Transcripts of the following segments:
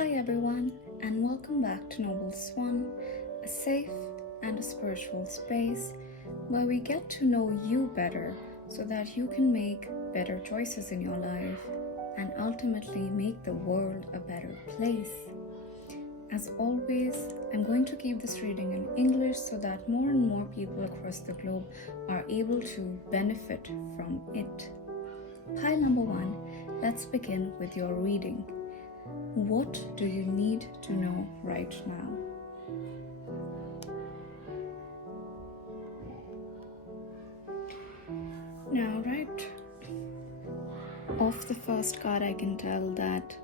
Hi everyone, and welcome back to Noble Swan, a safe and a spiritual space where we get to know you better so that you can make better choices in your life and ultimately make the world a better place. As always, I'm going to keep this reading in English so that more and more people across the globe are able to benefit from it. Pile number 1, let's begin with your reading. What do you need to know right now? Now, right off the first card, I can tell that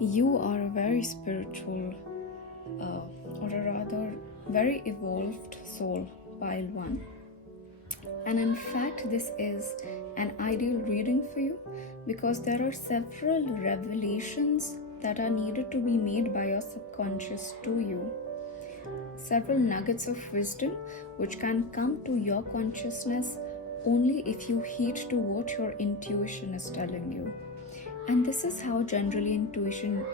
you are a very spiritual, or rather, very evolved soul, pile 1. And in fact, this is an ideal reading for you because there are several revelations that are needed to be made by your subconscious to you. Several nuggets of wisdom which can come to your consciousness only if you heed to what your intuition is telling you. And this is how generally intuition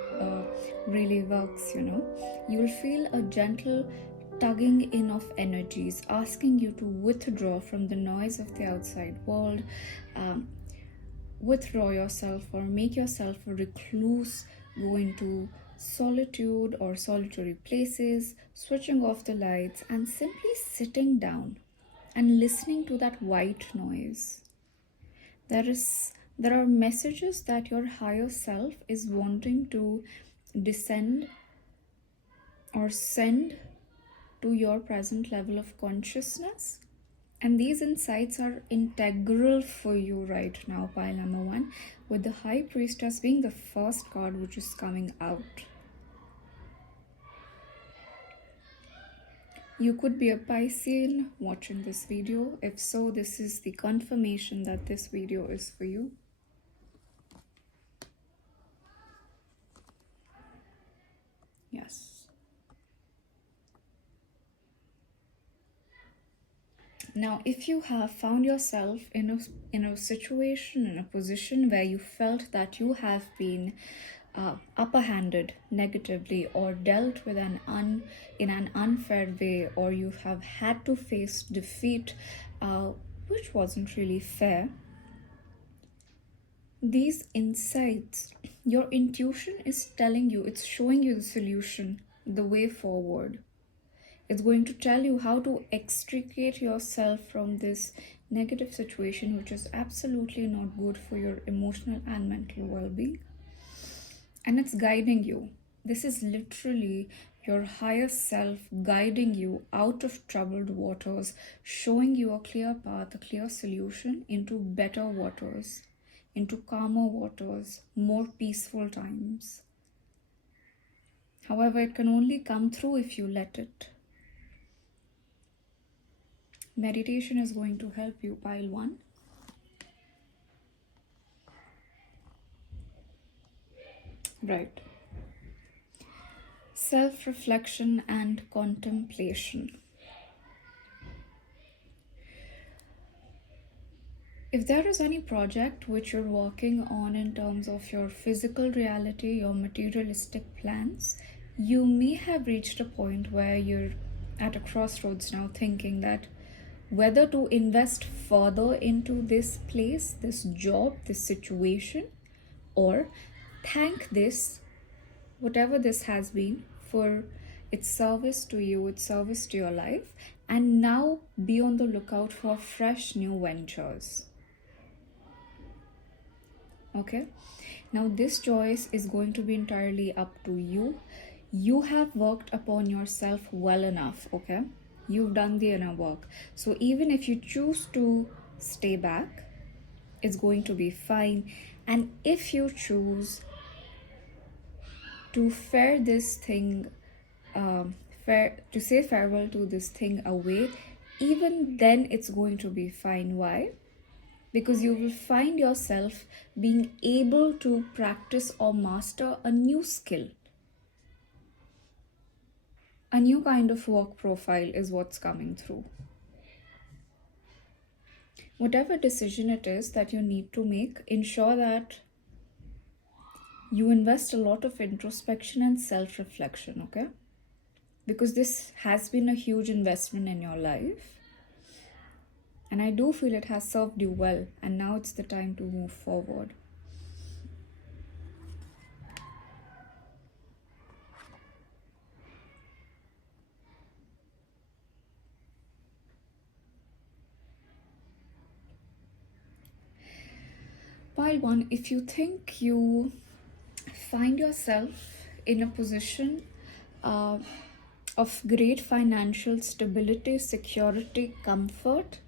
really works, You'll feel a gentle tugging in of energies, asking you to withdraw from the noise of the outside world, withdraw yourself or make yourself a recluse, go into solitude or solitary places, switching off the lights and simply sitting down and listening to that white noise. There are messages that your higher self is wanting to descend or send to your present level of consciousness, and these insights are integral for you right now, pile number 1, with the High Priestess being the first card which is coming out. You could be a Piscean watching this video. If so, this is the confirmation that this video is for you. Yes. Now, if you have found yourself in a situation, in a position where you felt that you have been upper-handed negatively or dealt with in an unfair way, or you have had to face defeat which wasn't really fair, these insights, your intuition is telling you, it's showing you the solution, the way forward. It's going to tell you how to extricate yourself from this negative situation, which is absolutely not good for your emotional and mental well-being. And it's guiding you. This is literally your higher self guiding you out of troubled waters, showing you a clear path, a clear solution into better waters, into calmer waters, more peaceful times. However, it can only come through if you let it. Meditation is going to help you, pile 1. Right. Self-reflection and contemplation. If there is any project which you're working on in terms of your physical reality, your materialistic plans, you may have reached a point where you're at a crossroads now, thinking that whether to invest further into this place, this job, this situation, or thank this, whatever this has been, for its service to you, its service to your life, and now be on the lookout for fresh new ventures. Okay, now this choice is going to be entirely up to you. You have worked upon yourself well enough, okay? You've done the inner work. So even if you choose to stay back, it's going to be fine. And if you choose to fare this thing, to say farewell to this thing away, even then it's going to be fine. Why? Because you will find yourself being able to practice or master a new skill. A new kind of work profile is what's coming through. Whatever decision it is that you need to make, ensure that you invest a lot of introspection and self-reflection, okay? Because this has been a huge investment in your life. And I do feel it has served you well. And now it's the time to move forward. Pile 1, if you think you find yourself in a position of great financial stability, security, comfort,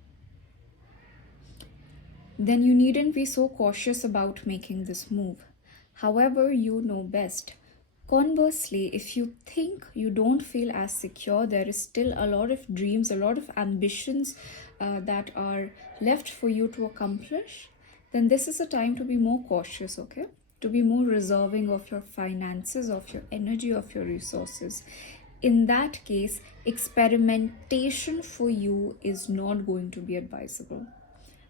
then you needn't be so cautious about making this move. However, you know best. Conversely, if you think you don't feel as secure, there is still a lot of dreams, a lot of ambitions that are left for you to accomplish, then this is a time to be more cautious, okay? To be more reserving of your finances, of your energy, of your resources. In that case, experimentation for you is not going to be advisable.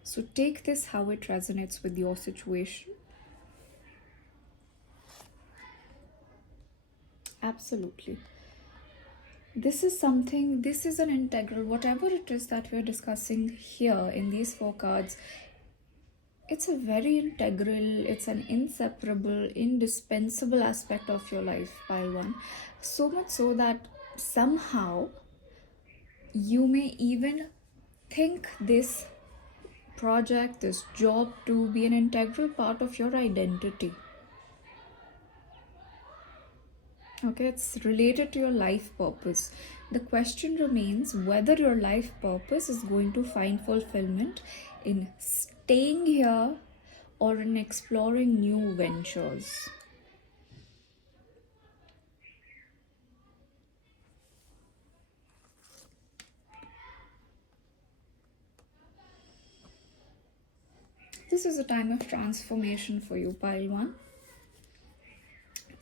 So take this how it resonates with your situation. Absolutely. This is an integral, whatever it is that we're discussing here in these 4 cards, it's a very integral, it's an inseparable, indispensable aspect of your life, pile 1. So much so that somehow you may even think this project, this job to be an integral part of your identity. Okay, it's related to your life purpose. The question remains whether your life purpose is going to find fulfillment in staying here or in exploring new ventures. This is a time of transformation for you, pile 1.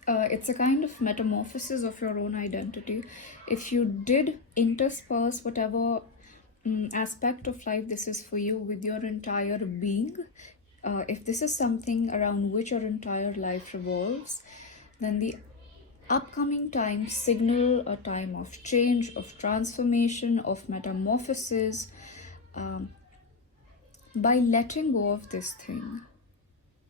It's a kind of metamorphosis of your own identity. If you did intersperse whatever aspect of life this is for you with your entire being, if this is something around which your entire life revolves, then the upcoming times signal a time of change, of transformation, of metamorphosis, by letting go of this thing.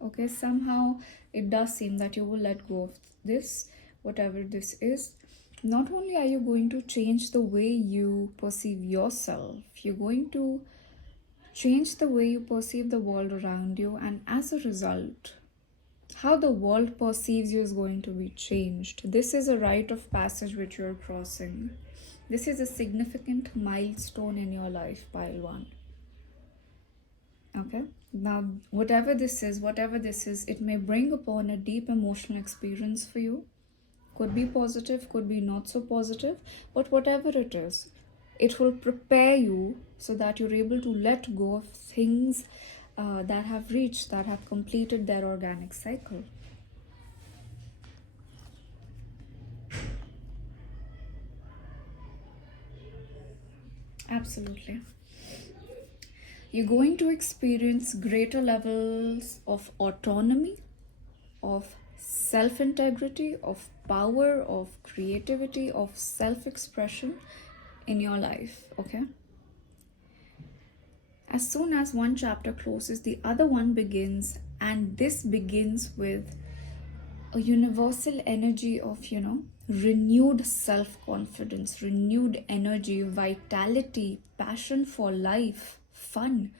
Okay, somehow it does seem that you will let go of this, whatever this is. Not only are you going to change the way you perceive yourself, you're going to change the way you perceive the world around you, and as a result, how the world perceives you is going to be changed. This is a rite of passage which you're crossing. This is a significant milestone in your life, pile 1. Okay, now whatever this is, it may bring upon a deep emotional experience for you. Could be positive, could be not so positive, but whatever it is, it will prepare you so that you're able to let go of things that have completed their organic cycle. Absolutely. You're going to experience greater levels of autonomy, of self-integrity, of power, of creativity, of self-expression in your life, okay? As soon as one chapter closes, the other one begins, and this begins with a universal energy of, renewed self-confidence, renewed energy, vitality, passion for life, fun.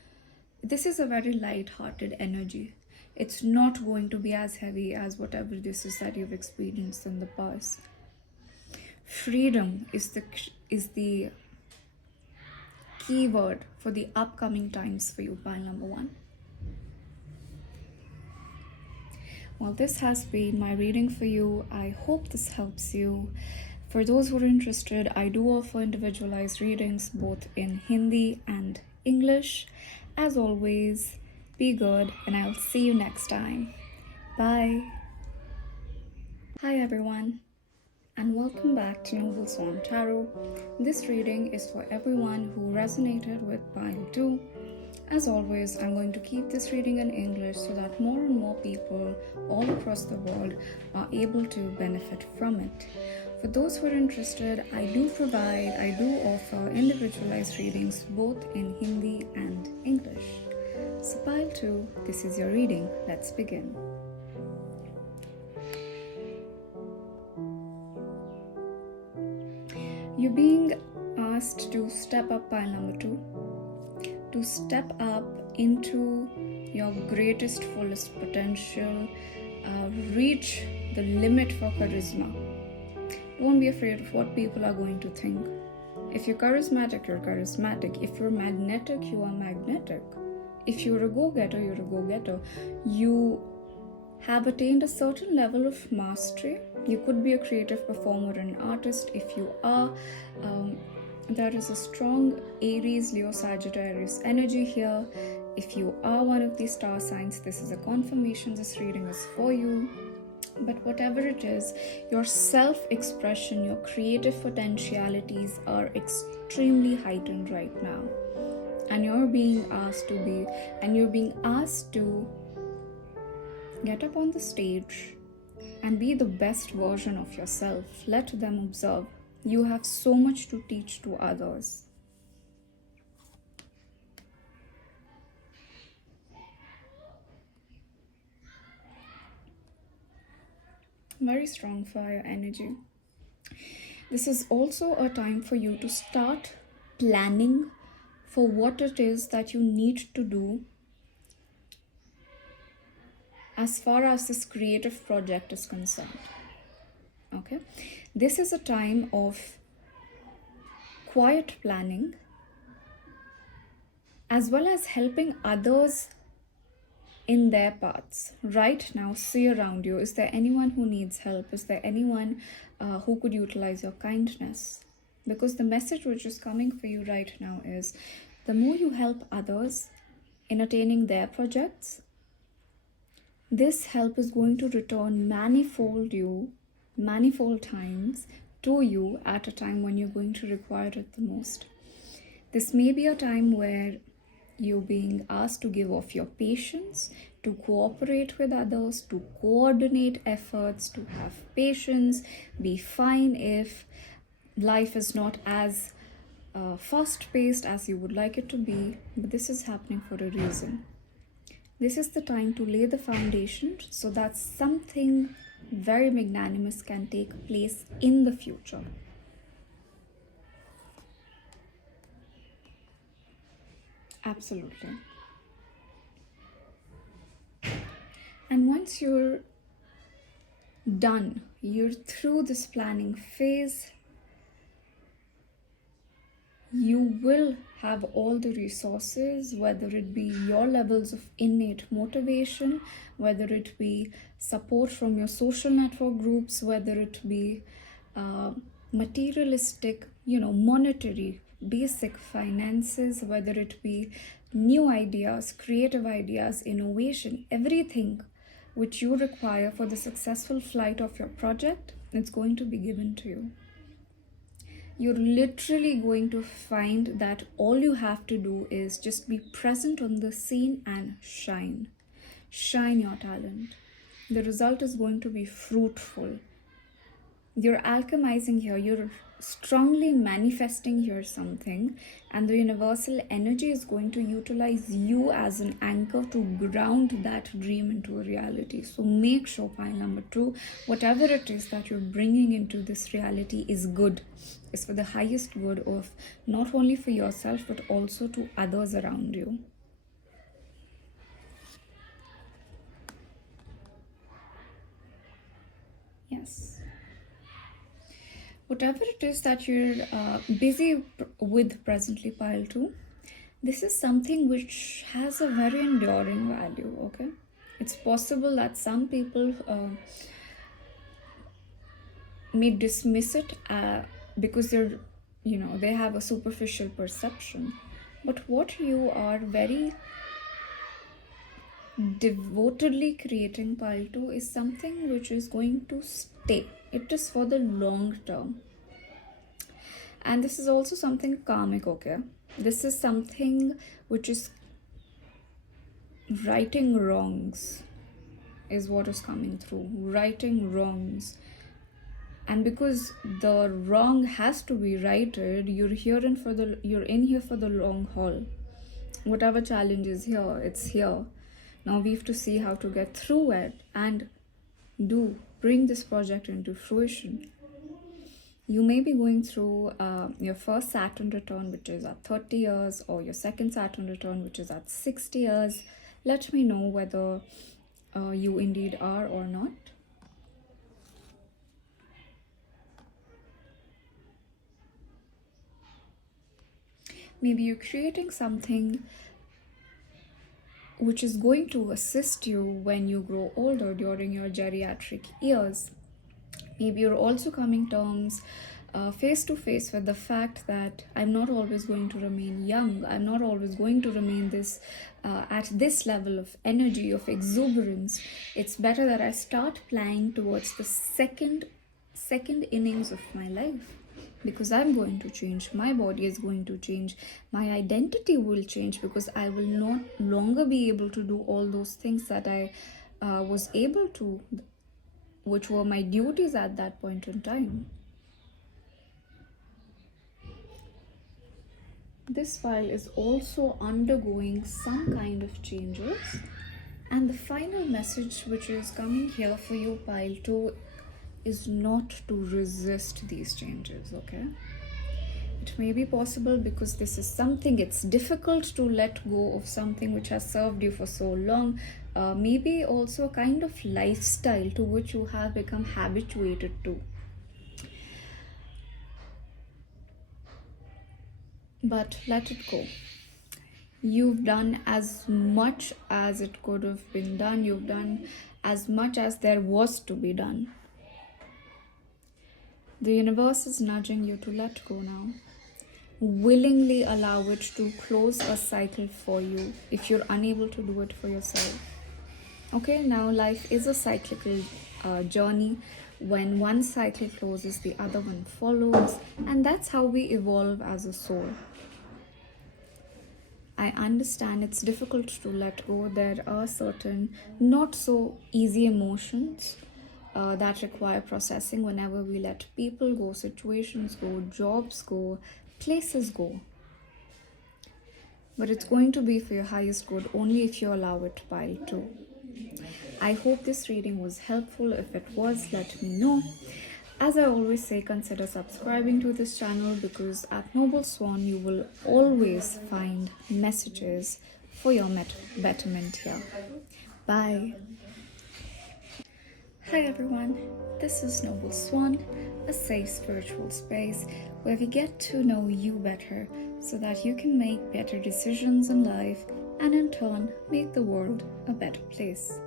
This is a very light-hearted energy. It's not going to be as heavy as whatever this is that you've experienced in the past. Freedom is the keyword for the upcoming times for you, pile number 1. Well, this has been my reading for you. I hope this helps you. For those who are interested, I do offer individualized readings both in Hindi and English. As always, be good, and I'll see you next time. Bye. Hi everyone, and welcome back to Noble Swan Tarot. This reading is for everyone who resonated with pile 2. As always, I'm going to keep this reading in English so that more and more people all across the world are able to benefit from it. For those who are interested, I do offer individualized readings both in Hindi and English. So pile 2, this is your reading. Let's begin. You're being asked to step up, pile number 2, to step up into your greatest, fullest potential, reach the limit for charisma. Don't be afraid of what people are going to think. If you're charismatic, you're charismatic. If you're magnetic, you are magnetic. If you're a go-getter, you're a go-getter. You have attained a certain level of mastery. You could be a creative performer, an artist. If you are, there is a strong Aries, Leo, Sagittarius energy here. If you are one of these star signs, this is a confirmation. This reading is for you. But whatever it is, your self-expression, your creative potentialities are extremely heightened right now. And you're being asked to get up on the stage and be the best version of yourself. Let them observe. You have so much to teach to others. Very strong fire energy. This is also a time for you to start planning for what it is that you need to do as far as this creative project is concerned. Okay, this is a time of quiet planning as well as helping others in their paths. Right now, see around you. Is there anyone who needs help? Is there anyone who could utilize your kindness? Because the message which is coming for you right now is the more you help others in attaining their projects, this help is going to return manifold times to you at a time when you're going to require it the most. This may be a time where you're being asked to give off your patience, to cooperate with others, to coordinate efforts, to have patience, be fine if life is not as fast-paced as you would like it to be, but this is happening for a reason. This is the time to lay the foundation so that something very magnanimous can take place in the future. Absolutely. And once you're done, you're through this planning phase, you will have all the resources, whether it be your levels of innate motivation, whether it be support from your social network groups, whether it be materialistic, monetary, basic finances, whether it be new ideas, creative ideas, innovation, everything which you require for the successful flight of your project, it's going to be given to you. You're literally going to find that all you have to do is just be present on the scene and shine. Shine your talent. The result is going to be fruitful. You're alchemizing here, you're strongly manifesting here something, and the universal energy is going to utilize you as an anchor to ground that dream into a reality. So make sure, pile number 2, whatever it is that you're bringing into this reality is good, is for the highest good of not only for yourself but also to others around you. Yes. Whatever it is that you're busy with presently, pile 2, this is something which has a very enduring value, okay? It's possible that some people may dismiss it because they have a superficial perception. But what you are very devotedly creating, pile 2, is something which is going to stay. It is for the long term. And this is also something karmic, okay? This is something which is righting wrongs is what is coming through. Righting wrongs. And because the wrong has to be righted, you're in here for the long haul. Whatever challenge is here, it's here. Now we have to see how to get through it and bring this project into fruition. You may be going through your first Saturn return, which is at 30 years, or your second Saturn return, which is at 60 years. Let me know whether you indeed are or not. Maybe you're creating something which is going to assist you when you grow older during your geriatric years. Maybe you're also coming terms face to face with the fact that I'm not always going to remain young. I'm not always going to remain at this level of energy, of exuberance. It's better that I start playing towards the second innings of my life, because I'm going to change. My body is going to change. My identity will change, because I will not longer be able to do all those things that I was able to, which were my duties at that point in time. This file is also undergoing some kind of changes. And the final message which is coming here for you, pile 2, is not to resist these changes, okay? It may be possible because this is something, it's difficult to let go of something which has served you for so long. Maybe also a kind of lifestyle to which you have become habituated to. But let it go. You've done as much as it could have been done. You've done as much as there was to be done. The universe is nudging you to let go now. Willingly allow it to close a cycle for you if you're unable to do it for yourself. Okay, now life is a cyclical journey. When one cycle closes, the other one follows, and that's how we evolve as a soul. I understand it's difficult to let go. There are certain not so easy emotions that require processing whenever we let people go, situations go, jobs go, places go. But it's going to be for your highest good only if you allow it, pile 2. I hope this reading was helpful. If it was, let me know. As I always say, consider subscribing to this channel, because at Noble Swan you will always find messages for your betterment here. Bye. Hi everyone, this is Noble Swan, a safe spiritual space where we get to know you better so that you can make better decisions in life and in turn make the world a better place.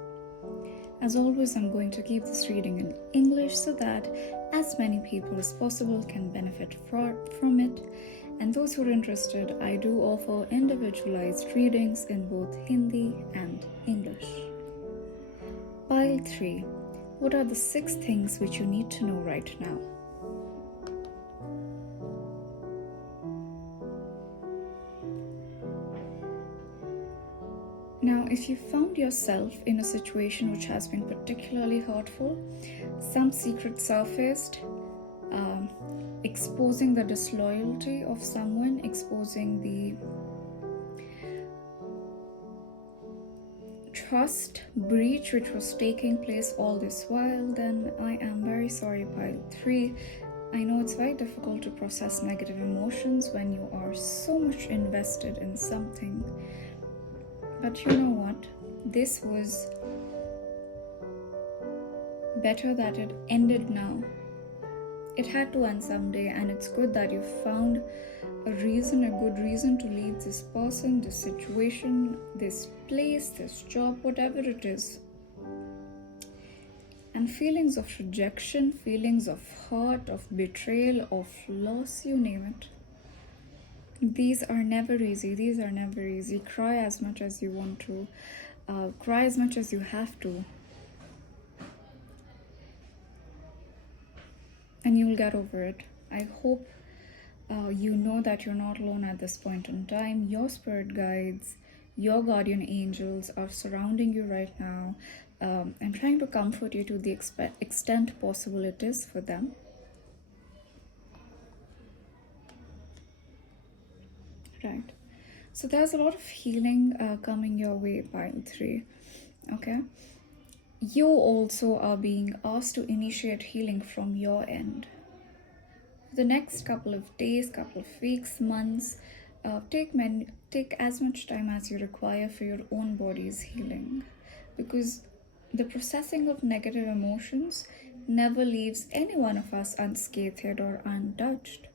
As always, I'm going to keep this reading in English so that as many people as possible can benefit from it. And those who are interested, I do offer individualized readings in both Hindi and English. Pile 3. What are the 6 things which you need to know right now? Now, if you found yourself in a situation which has been particularly hurtful, some secret surfaced, exposing the disloyalty of someone, exposing the trust breach which was taking place all this while, then I am very sorry, pile 3. I know it's very difficult to process negative emotions when you are so much invested in something. But you know what? This was better that it ended now. It had to end someday, and it's good that you found a good reason to leave this person, this situation, this place, this job, whatever it is. And feelings of rejection, feelings of hurt, of betrayal, of loss, you name it. These are never easy. Cry as much as you want to. Cry as much as you have to. And you'll get over it. I hope you know that you're not alone at this point in time. Your spirit guides, your guardian angels are surrounding you right now, and trying to comfort you to the extent possible it is for them. Right. So there's a lot of healing coming your way, pile 3. Okay. You also are being asked to initiate healing from your end. The next couple of days, couple of weeks, months, take as much time as you require for your own body's healing, because the processing of negative emotions never leaves any one of us unscathed or untouched.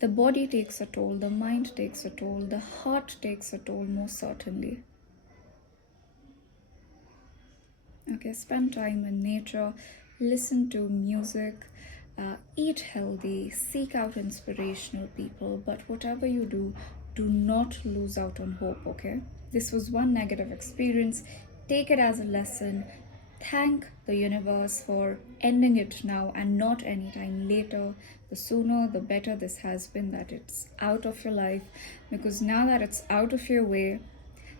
The body takes a toll, the mind takes a toll, the heart takes a toll, most certainly. Okay, spend time in nature, listen to music, eat healthy, seek out inspirational people, but whatever you do not lose out on hope, okay? This was one negative experience. Take it as a lesson. Thank the universe for ending it now and not anytime later. The sooner the better this has been, that it's out of your life, because now that it's out of your way,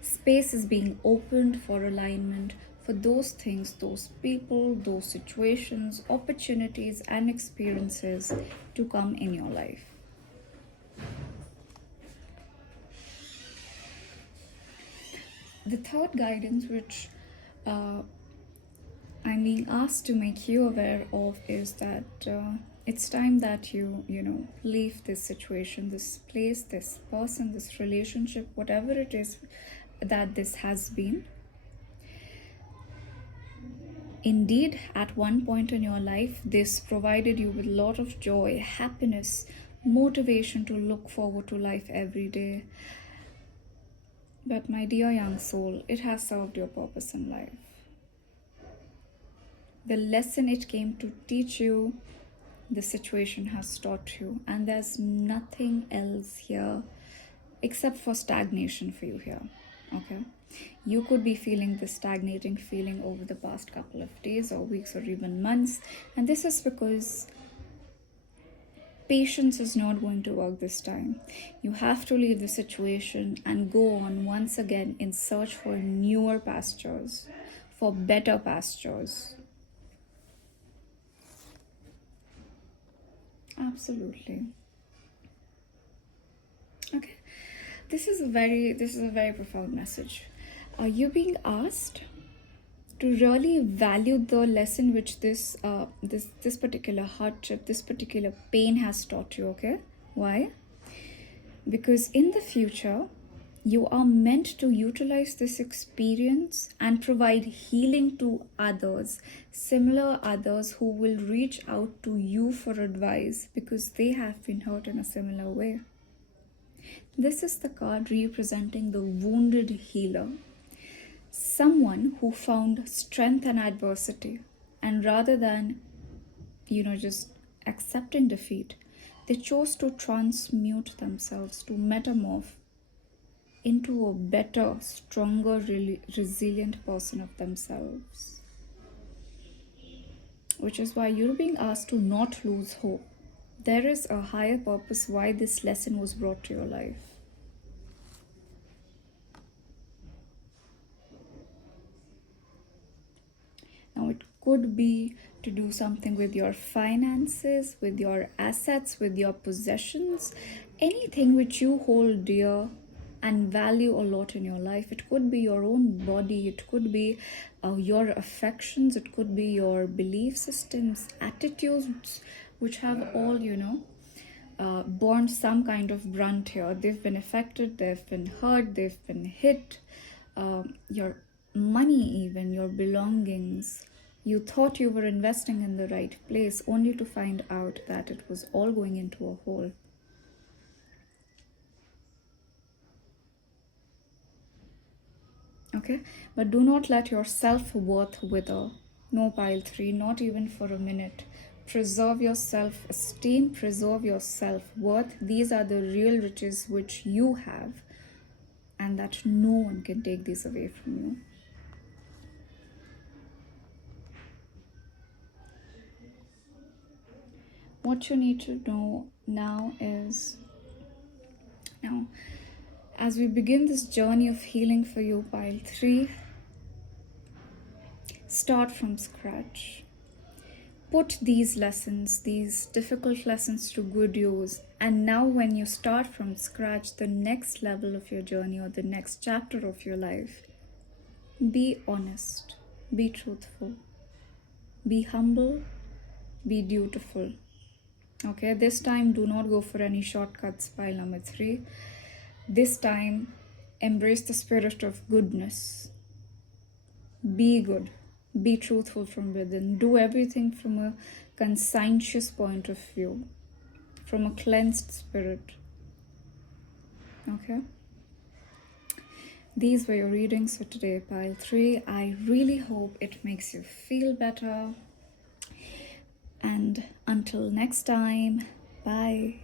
space is being opened for alignment for those things, those people, those situations, opportunities, and experiences to come in your life. The third guidance, which I'm being asked to make you aware of, is that it's time that you leave this situation, this place, this person, this relationship, whatever it is that this has been. Indeed, at one point in your life, this provided you with a lot of joy, happiness, motivation to look forward to life every day. But my dear young soul, it has served your purpose in life. The lesson it came to teach you, the situation has taught you, and there's nothing else here except for stagnation for you here. Okay, you could be feeling this stagnating feeling over the past couple of days or weeks or even months, and this is because patience is not going to work this time. You have to leave the situation and go on once again in search for newer pastures, for better pastures. Absolutely. Okay, this is a very profound message. Are you being asked to really value the lesson which this particular hardship, this particular pain has taught you? Okay, why? Because in the future, you are meant to utilize this experience and provide healing to others, similar others who will reach out to you for advice because they have been hurt in a similar way. This is the card representing the wounded healer, someone who found strength in adversity, and rather than just accepting defeat, they chose to transmute themselves, to metamorph into a better, stronger, resilient person of themselves. Which is why you're being asked to not lose hope. There is a higher purpose why this lesson was brought to your life. Now, it could be to do something with your finances, with your assets, with your possessions, anything which you hold dear and value a lot in your life. It could be your own body, it could be your affections, it could be your belief systems, attitudes, which have all, borne some kind of brunt here. They've been affected, they've been hurt, they've been hit. Your money, even your belongings. You thought you were investing in the right place, only to find out that it was all going into a hole. Okay, but do not let your self-worth wither. No, pile 3, not even for a minute. Preserve your self-esteem, preserve your self-worth. These are the real riches which you have, and that no one can take these away from you. What you need to know now is, As we begin this journey of healing for you, pile 3, start from scratch. Put these lessons, these difficult lessons to good use. And now when you start from scratch, the next level of your journey or the next chapter of your life, be honest, be truthful, be humble, be dutiful. Okay, this time do not go for any shortcuts, pile number 3. This time, embrace the spirit of goodness. Be good. Be truthful from within. Do everything from a conscientious point of view, from a cleansed spirit. Okay? These were your readings for today, pile 3. I really hope it makes you feel better. And until next time, bye.